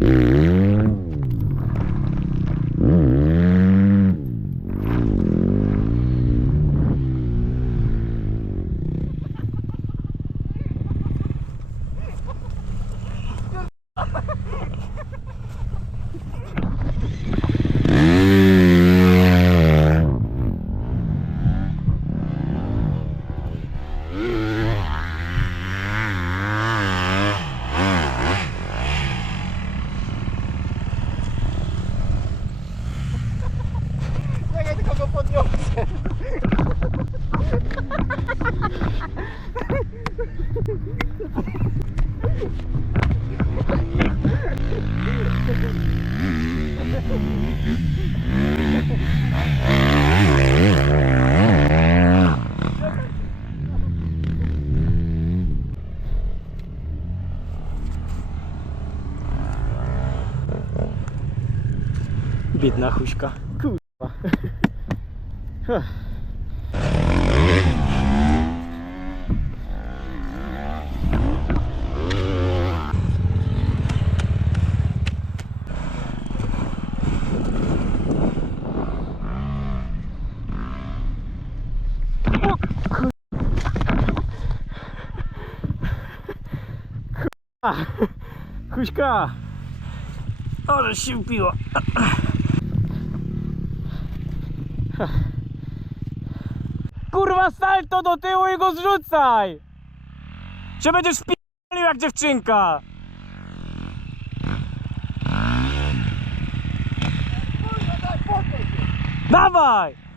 Mm-hmm. Biedna huśka. Kurwa. Kuśka! Ale się upiła. Kurwa salto do tyłu i go zrzucaj! Czy będziesz wpierdolił jak dziewczynka? Dawaj!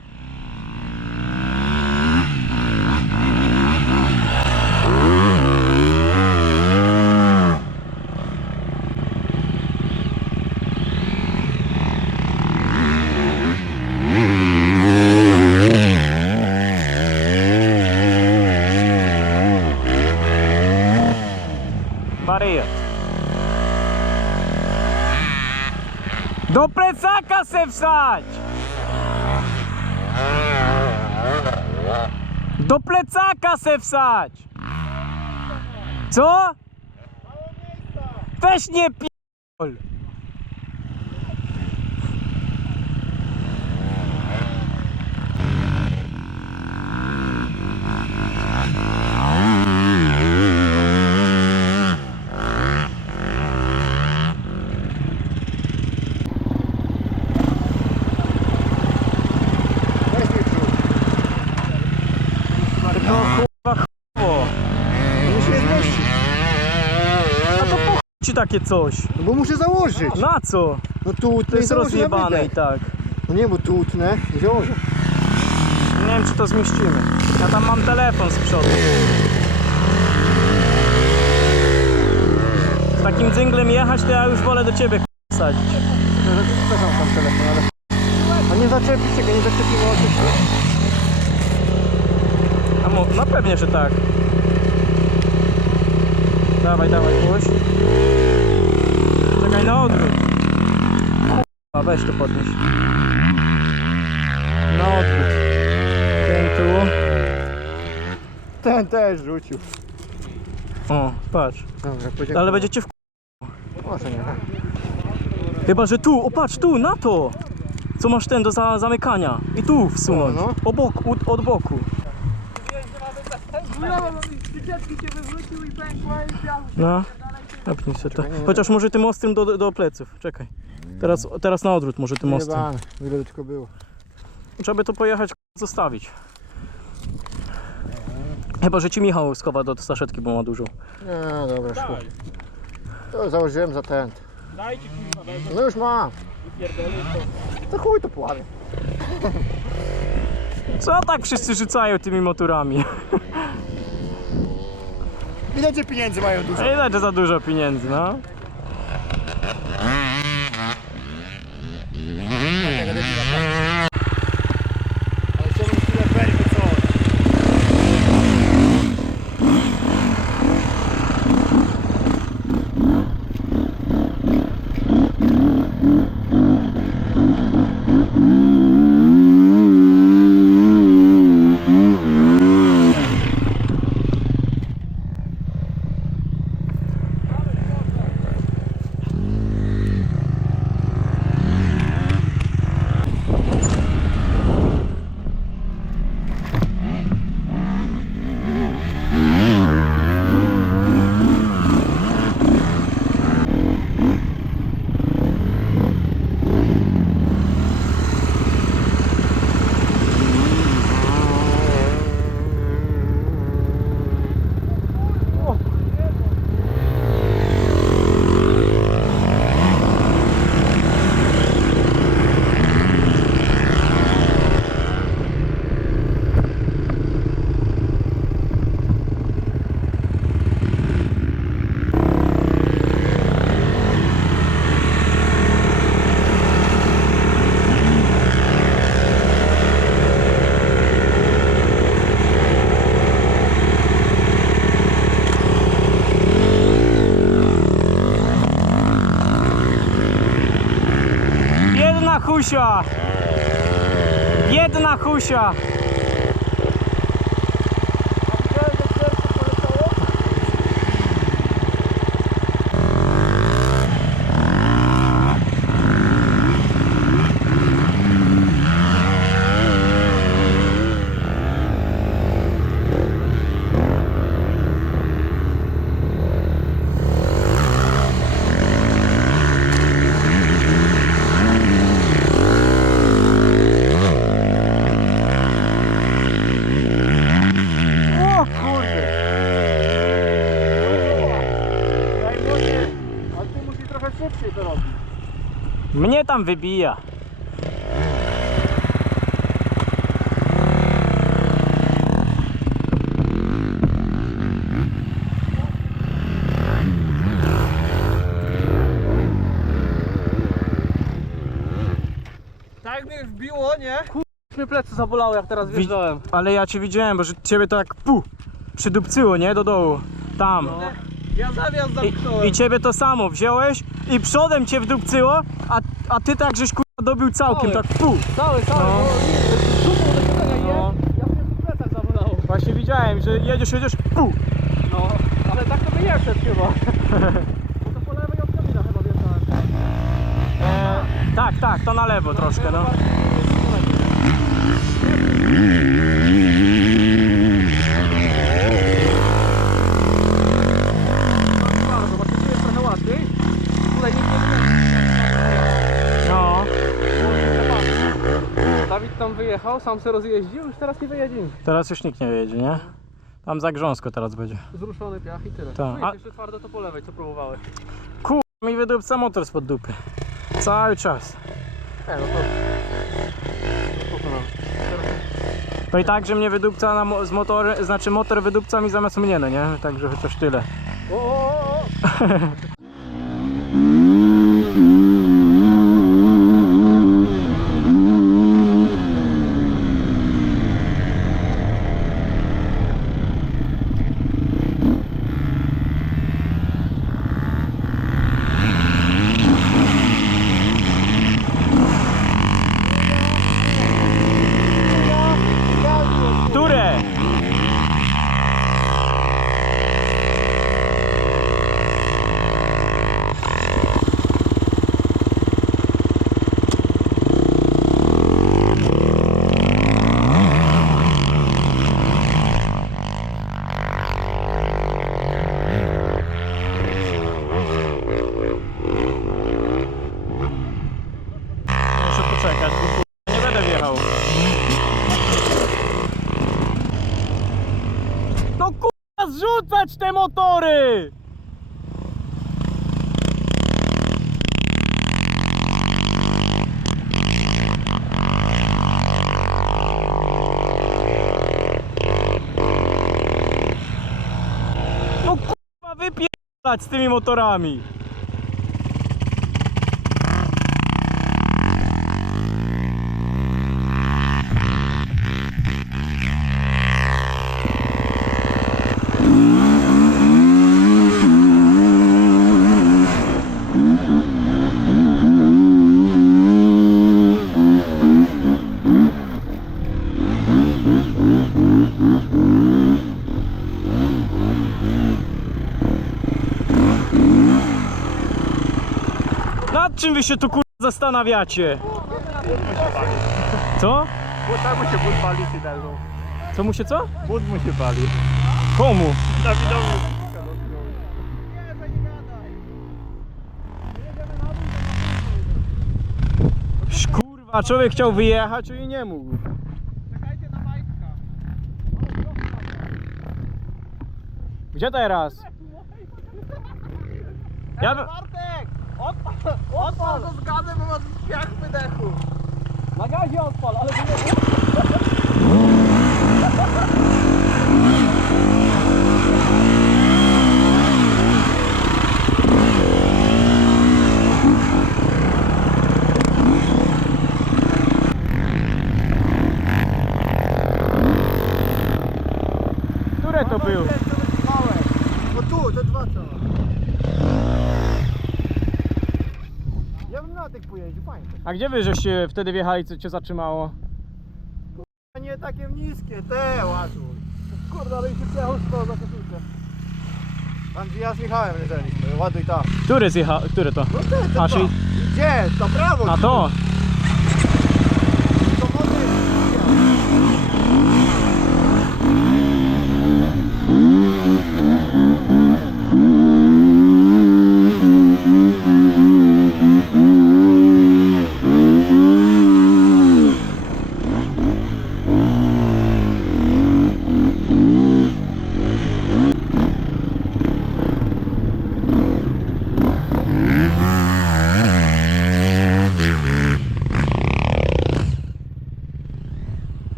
Wariat. Do se wsadź! Do plecaka se wsadź! Co? Weź nie pi***ol! No kurwa. Muszę je zmieścić. A to po chuj ci takie coś? No bo muszę założyć. Na co? No tu To jest rozjebane i tak. No nie, bo tu utnę i założę. Nie wiem czy to zmieścimy. Ja tam mam telefon z przodu. Z takim dzinglem jechać to ja już wolę do ciebie k***a, sadzić. Mam tam telefon, ale... A nie zaczepicie go, nie zaczepimy o coś. No pewnie, że tak. Dawaj, dawaj, puść. Czekaj na odwrót. A weź to podnieś. Na odwrót. Ten tu. Ten też rzucił. O, patrz. Dobra, podziękuję. Ale będziecie w... Może nie. Chyba, że tu, o patrz, tu, na to! Co masz ten do za zamykania? I tu wsunąć. O, no. O boku, od, od boku. No, napnij się to. Chociaż może tym ostrym do, do pleców. Czekaj. Teraz, teraz na odwrót może tym ostrym. Jebane, ile to tylko było. Trzeba by to pojechać k***a, zostawić. Chyba, że ci Michał schowa do saszetki, bo ma dużo. Nie, dobra, szkoda. To założyłem za ten. Dajcie kurwa, No już mam. To chuj to pławie. Co tak wszyscy rzucają tymi motorami? Ile cię pieniędzy mają dużo? Ile że za dużo pieniędzy, no? Husia! Jedna husia! Widziałem, jak serce poleciało? O kurde! Ej, młodzie, ale ty musisz trochę szybciej to robić. Mnie tam wybija. Tak mnie wbiło, nie? Mnie plecy zabolały jak teraz wjeżdżałem. Ale ja cię widziałem, bo że ciebie to jak pu przydupcyło, nie? Do dołu. Tam. Ja zawias I, I ciebie to samo wziąłeś i przodem cię wdupcyło, a, a ty tak żeś kurwa dobił całkiem, Cały. tak pu. Cały, cały, No. no. bo dupą do siedzenia je, No. ja mnie w plecach zabolało. Właśnie widziałem, że jedziesz, jedziesz, pu. No, ale tak to by nie szedł chyba. Bo to po lewej od kamina chyba wjechałem. E, tak, tak, to na lewo troszkę, no bo tu jest trochę łatwiej. Tutaj nikt nie wyjeżdża. No, Dawid tam wyjechał, sam se rozjeździł, już teraz nie wyjedzie. teraz już nikt nie jedzie, nie? Tam za grząsko teraz będzie. Zruszony piach i tyle. Tak. No A- i jeszcze to po lewej, co próbowałeś. Kur... mi wydupca motor spod dupy. Cały czas. E, no to... To i tak, że mnie wydupca na mo- z motor, znaczy motor wydupca mi zamiast mnie, no nie? Także chociaż tyle. O, o, o, o. Które? Muszę poczekać, bo kurwa nie będę wjechał. No kurwa zrzucać te motory! No kurwa wypierdalać z tymi motorami! Wy się tu kurwa zastanawiacie? Co? Bo tak mu się but pali, ty dadzą. Co mu się co? But mu się pali. Komu? Dawidowi. Kurwa, człowiek chciał wyjechać i nie mógł. Czekajcie na Majka. Gdzie teraz? Ja! Odpal! To zgadę, bo masz piach wydechu. Na gazie odpal, ale to nie... Które to był? Małe. O tu, te dwa co. Ja bym na tych pojeździł, fajnie. A gdzie wy żeście wtedy wjechali, co cię zatrzymało? Nie takie niskie, te ładuj. Kurde, ale się przejechał z za koszulkę. Tam gdzie ja z Michałem leżeliśmy, ładuj tam. Który zjecha... Który to? No te, te A, A, czyli- Gdzie? To prawo. A to! To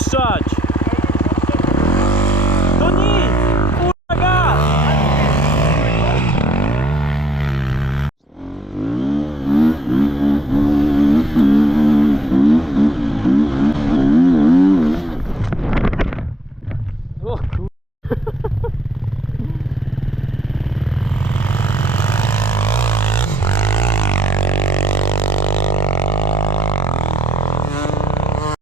Odpuszczać!